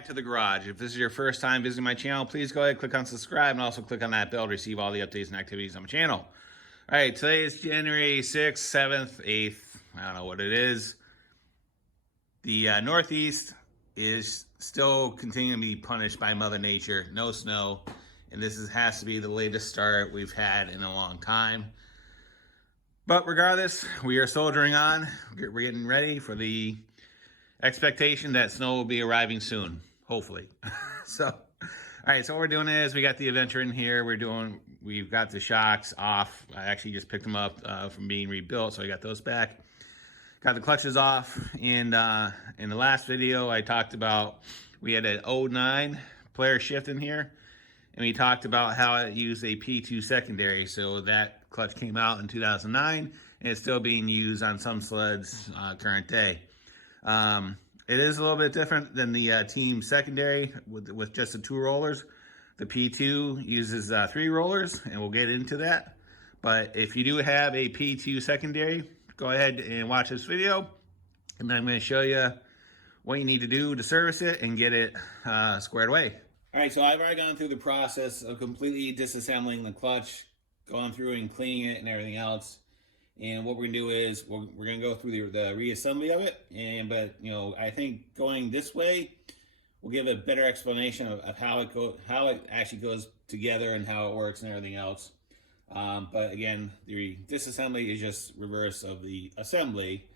back to the garage. If this is your first time visiting my channel, please go ahead, click on subscribe, and also click on that bell to receive all the updates and activities on my channel. All right, today is January 6th, 7th, 8th. I don't know what it is. The Northeast is still continuing to be punished by Mother Nature. No snow, and this has to be the latest start we've had in a long time. But regardless, we are soldiering on. We're getting ready for the expectation that snow will be arriving soon, hopefully. All right, so what we're doing is we got the Adventure in here. We've got the shocks off. I actually just picked them up from being rebuilt, so I got those back. Got the clutches off, and in the last video I talked about we had an 09 Polaris shift in here, and we talked about how it used a P2 secondary. So that clutch came out in 2009, and it's still being used on some sleds current day. It is a little bit different than the team secondary with just the 2 rollers. The P2 uses 3 rollers, and we'll get into that. But if you do have a P2 secondary, go ahead and watch this video, and then I'm going to show you what you need to do to service it and get it squared away. All right, so I've already gone through the process of completely disassembling the clutch, gone through and cleaning it and everything else. And what we're gonna do is we're gonna go through the reassembly of it. But you know, I think going this way will give a better explanation of how it actually goes together and how it works and everything else. But again, the disassembly is just reverse of the assembly.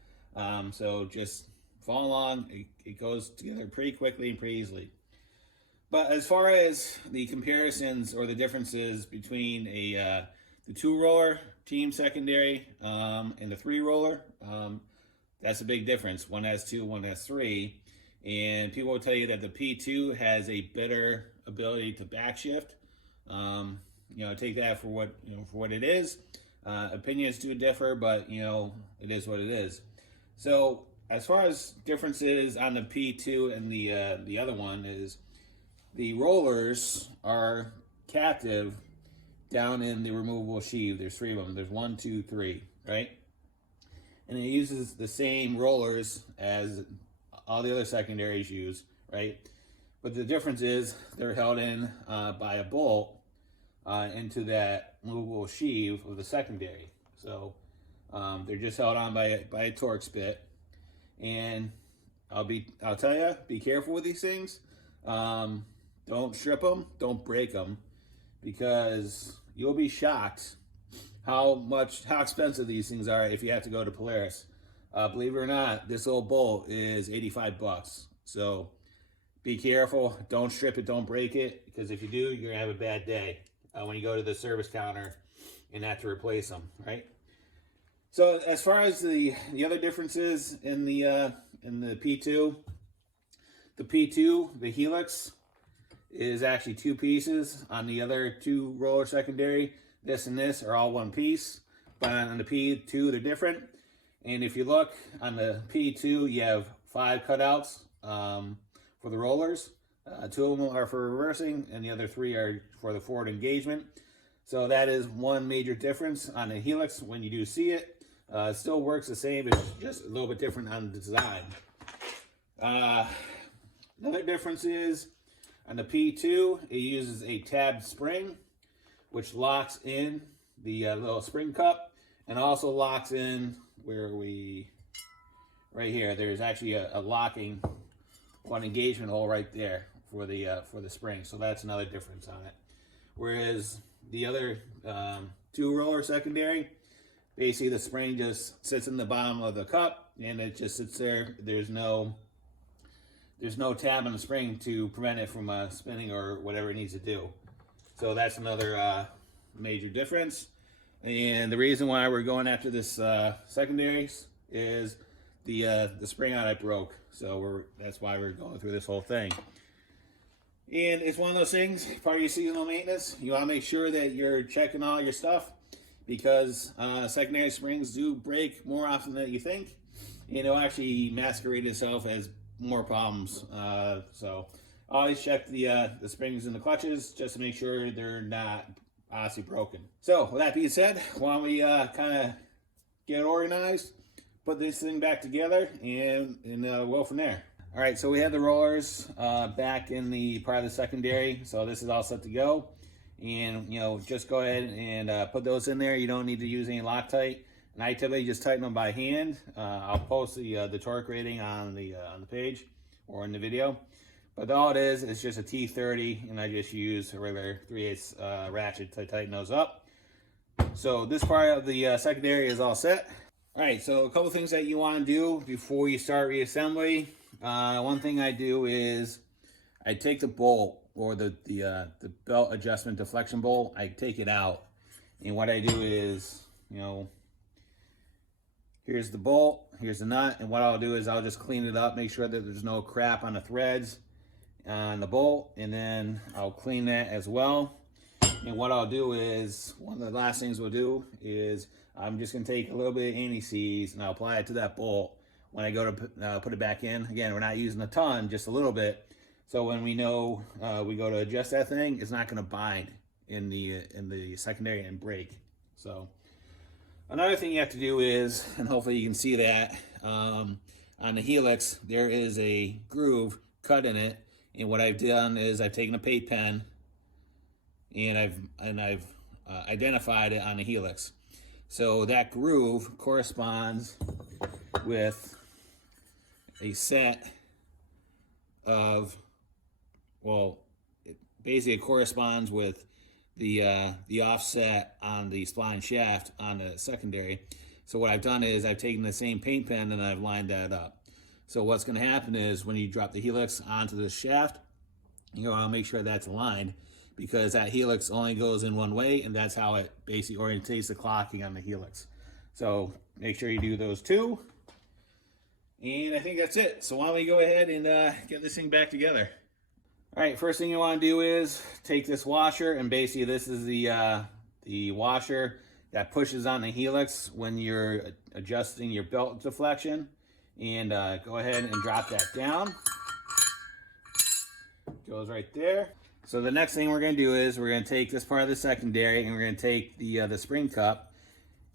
So just follow along. It goes together pretty quickly and pretty easily. But as far as the comparisons or the differences between the 2-roller team secondary and the 3-roller, that's a big difference. One has 2, one has 3. And people will tell you that the P2 has a better ability to backshift. You know, take that for what it is. Opinions do differ, but you know, it is what it is. So as far as differences on the P2 and the other one is, the rollers are captive down in the removable sheave. There's 3 of them. There's 1, 2, 3, right? And it uses the same rollers as all the other secondaries use, right? But the difference is they're held in by a bolt into that movable sheave of the secondary. So they're just held on by a Torx bit. And I'll tell you, be careful with these things. Don't strip them, don't break them, because you'll be shocked how expensive these things are if you have to go to Polaris. Believe it or not, this little bolt is 85 bucks. So be careful, don't strip it, don't break it, because if you do, you're gonna have a bad day when you go to the service counter and have to replace them, right? So as far as the other differences in the P2, the Helix is actually 2 pieces. On the other 2-roller secondary, this and this are all 1 piece, but on the P2 they're different. And if you look on the P2, you have 5 cutouts for the rollers. 2 of them are for reversing, and the other 3 are for the forward engagement. So that is one major difference on the Helix when you do see it. It still works the same, it's just a little bit different on the design. Another difference is on the P2, it uses a tabbed spring, which locks in the little spring cup, and also locks in right here. There's actually a locking one engagement hole right there for the spring. So that's another difference on it. Whereas the other 2-roller secondary, basically the spring just sits in the bottom of the cup and it just sits there. There's no tab on the spring to prevent it from spinning or whatever it needs to do. So that's another major difference. And the reason why we're going after this secondaries is the spring on it broke. So that's why we're going through this whole thing. And it's one of those things, part of your seasonal maintenance, you want to make sure that you're checking all your stuff, because secondary springs do break more often than you think. And it'll actually masquerade itself as more problems. So always check the springs and the clutches just to make sure they're not honestly broken. So with that being said, why don't we kind of get organized, put this thing back together, and go from there. All right, so we have the rollers back in the part of the secondary, so this is all set to go. And just go ahead and put those in there. You don't need to use any Loctite, and I typically just tighten them by hand. I'll post the torque rating on the page or in the video. But all it is just a T30, and I just use a regular 3/8 ratchet to tighten those up. So this part of the secondary is all set. All right, so a couple things that you want to do before you start reassembly. One thing I do is I take the bolt, or the belt adjustment deflection bolt, I take it out. And what I do is, here's the bolt, here's the nut, and what I'll do is I'll just clean it up, make sure that there's no crap on the threads on the bolt, and then I'll clean that as well. And what I'll do is, one of the last things we'll do is I'm just going to take a little bit of anti-seize and I'll apply it to that bolt when I go to put it back in. Again, we're not using a ton, just a little bit. So when we know we go to adjust that thing, it's not going to bind in the secondary and break. So another thing you have to do is, and hopefully you can see that, on the helix, there is a groove cut in it. And what I've done is I've taken a paint pen and I've identified it on the helix. So that groove corresponds with a set of, well, it basically corresponds with the offset on the spline shaft on the secondary. So what I've done is I've taken the same paint pen and I've lined that up. So what's going to happen is when you drop the helix onto the shaft, I'll make sure that's aligned, because that helix only goes in one way, and that's how it basically orientates the clocking on the helix. So make sure you do those two. And I think that's it. So why don't we go ahead and get this thing back together. All right, first thing you want to do is take this washer, and basically this is the washer that pushes on the helix when you're adjusting your belt deflection. And go ahead and drop that down. Goes right there. So the next thing we're going to do is we're going to take this part of the secondary and we're going to take the spring cup.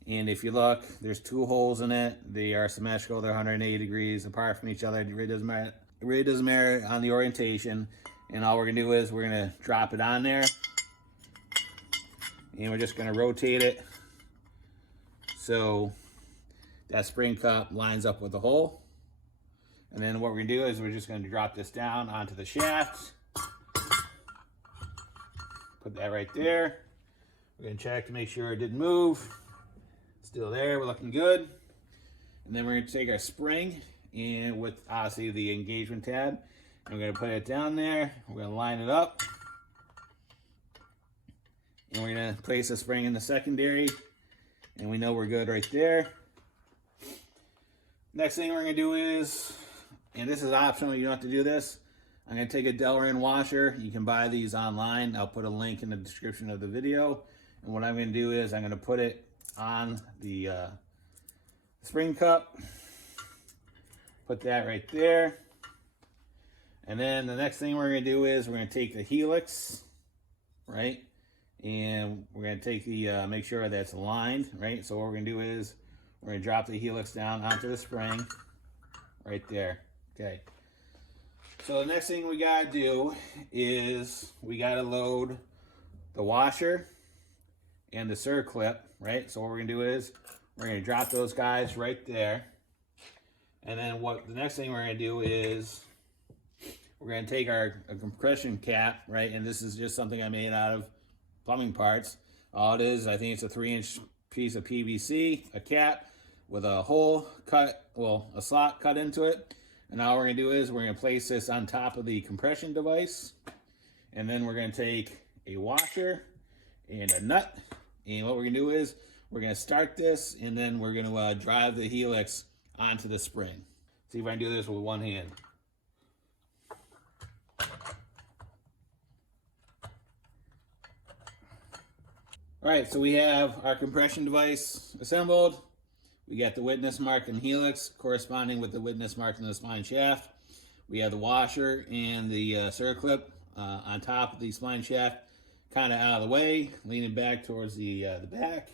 And if you look, there's two holes in it. They are symmetrical. They're 180 degrees apart from each other. It really doesn't matter on the orientation. And all we're going to do is we're going to drop it on there. And we're just going to rotate it so that spring cup lines up with the hole. And then what we're going to do is we're just going to drop this down onto the shaft. Put that right there. We're going to check to make sure it didn't move. Still there, we're looking good. And then we're going to take our spring and with obviously the engagement tab, and we're going to put it down there. We're going to line it up. And we're going to place the spring in the secondary. And we know we're good right there. Next thing we're going to do is, and this is optional, you don't have to do this, I'm going to take a Delrin washer. You can buy these online. I'll put a link in the description of the video. And what I'm going to do is I'm going to put it on the spring cup. Put that right there. And then the next thing we're going to do is we're going to take the helix, right? And we're going to take the, make sure that's aligned, right? So what we're going to do is we're going to drop the helix down onto the spring right there. Okay. So the next thing we got to do is we got to load the washer and the circlip, right? So what we're going to do is we're going to drop those guys right there. And then what the next thing we're going to do is we're going to take our compression cap, right? And this is just something I made out of plumbing parts. All it is, I think it's a 3-inch piece of PVC, a cap with a hole cut, well, a slot cut into it. And all we're going to do is we're going to place this on top of the compression device. And then we're going to take a washer and a nut. And what we're going to do is we're going to start this, and then we're going to drive the helix onto the spring. See if I can do this with one hand. All right, so we have our compression device assembled. We got the witness mark and helix corresponding with the witness mark in the spline shaft. We have the washer and the circlip on top of the spline shaft, kind of out of the way, leaning back towards the back.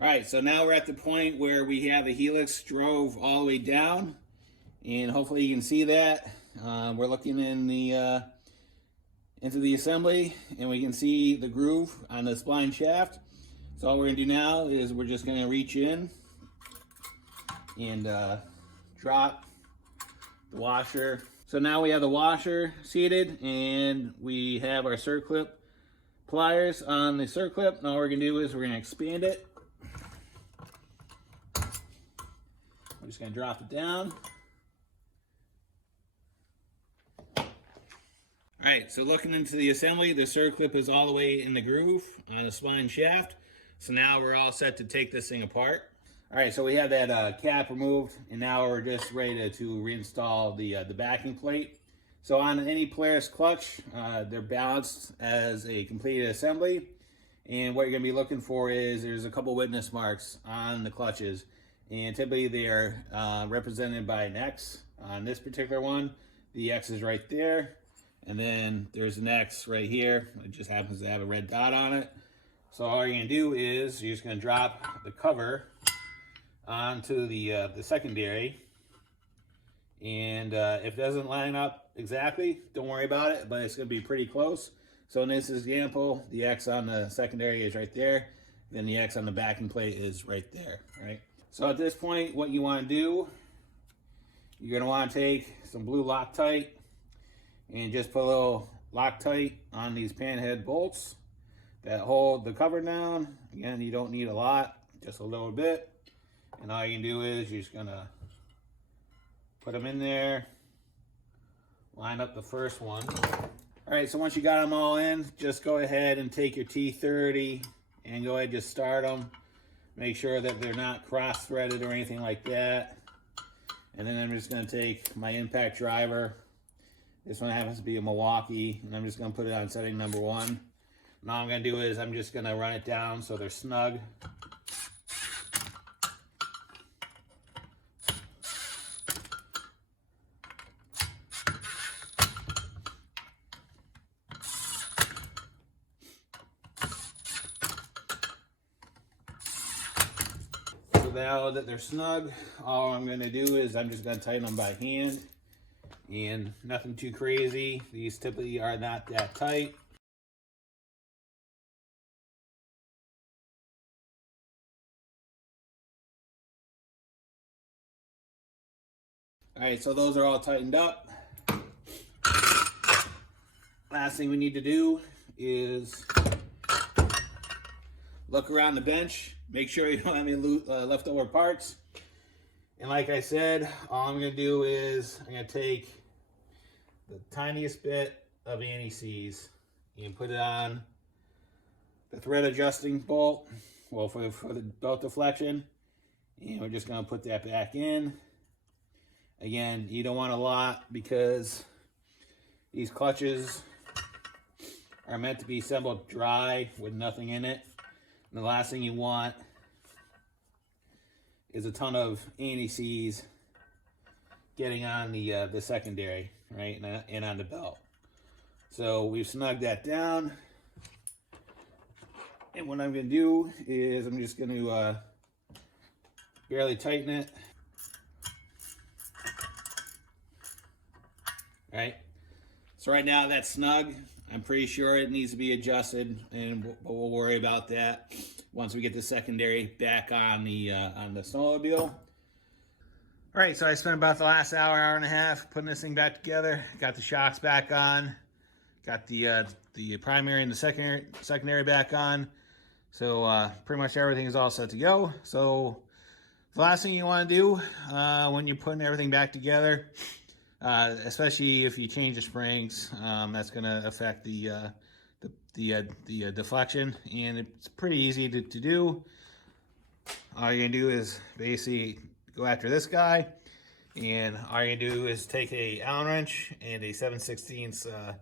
All right, so now we're at the point where we have the helix drove all the way down, and hopefully you can see that. We're looking in the into the assembly, and we can see the groove on the spline shaft. So all we're gonna do now is we're just gonna reach in and drop the washer. So now we have the washer seated, and we have our circlip pliers on the circlip. Now all we're gonna do is we're gonna expand it. I'm just gonna drop it down. All right, so looking into the assembly, the circlip is all the way in the groove on the spline shaft. So now we're all set to take this thing apart. All right, so we have that cap removed, and now we're just ready to reinstall the backing plate. So on any Polaris clutch, they're balanced as a completed assembly. And what you're gonna be looking for is there's a couple witness marks on the clutches. And typically they are represented by an X. On this particular one, the X is right there. And then there's an X right here. It just happens to have a red dot on it. So all you're gonna do is you're just gonna drop the cover onto the secondary. And if it doesn't line up exactly, don't worry about it, but it's gonna be pretty close. So in this example, the X on the secondary is right there. Then the X on the backing plate is right there, right? So at this point, what you want to do, you're going to want to take some blue Loctite and just put a little Loctite on these panhead bolts that hold the cover down. Again, you don't need a lot, just a little bit. And all you can do is you're just going to put them in there, line up the first one. All right, so once you got them all in, just go ahead and take your T30 and go ahead and just start them. Make sure that they're not cross-threaded or anything like that. And then I'm just gonna take my impact driver. This one happens to be a Milwaukee, and I'm just gonna put it on setting number 1. And all I'm gonna do is I'm just gonna run it down so they're snug. Now that they're snug, all I'm going to do is I'm just going to tighten them by hand, and nothing too crazy. These typically are not that tight. All right, so those are all tightened up. Last thing we need to do is look around the bench, make sure you don't have any leftover parts. And like I said, all I'm gonna do is I'm gonna take the tiniest bit of anti-seize and put it on the thread adjusting bolt, well, for the belt deflection. And we're just gonna put that back in. Again, you don't want a lot because these clutches are meant to be assembled dry with nothing in it. And the last thing you want is a ton of anti-seize getting on the secondary, right, and on the belt. So we've snugged that down. And what I'm going to do is I'm just going to barely tighten it. All right. So right now that's snug. I'm pretty sure it needs to be adjusted, and we'll worry about that once we get the secondary back on the snowmobile. All right, so I spent about the last hour and a half putting this thing back together. Got the shocks back on, got the primary and the secondary back on. So pretty much everything is all set to go. So the last thing you want to do when you're putting everything back together, especially if you change the springs, that's going to affect the deflection, and it's pretty easy to do. All you're going to do is basically go after this guy, and all you're going to do is take a Allen wrench and a 7/16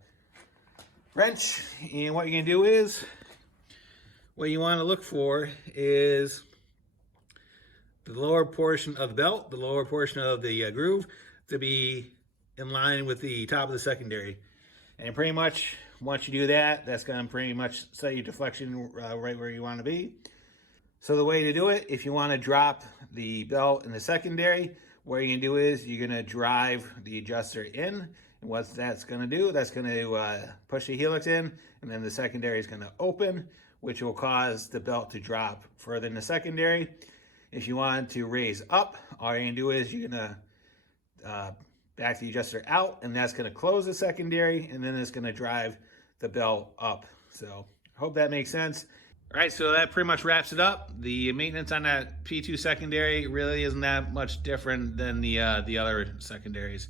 wrench, and what you're going to do is, what you want to look for is the lower portion of the belt, the lower portion of the groove, to be in line with the top of the secondary. And pretty much once you do that, that's going to pretty much set your deflection right where you want to be. So the way to do it, if you want to drop the belt in the secondary, what you're going to do is you're going to drive the adjuster in. And what that's going to do, that's going to push the helix in, and then the secondary is going to open, which will cause the belt to drop further in the secondary. If you want to raise up, all you're going to do is you're going to back the adjuster out, and that's going to close the secondary, and then it's going to drive the belt up. So I hope that makes sense. All right, so that pretty much wraps it up. The maintenance on that P2 secondary really isn't that much different than the other secondaries.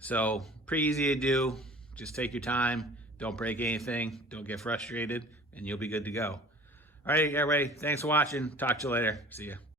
So pretty easy to do. Just take your time. Don't break anything. Don't get frustrated, and you'll be good to go. All right, everybody. Thanks for watching. Talk to you later. See ya.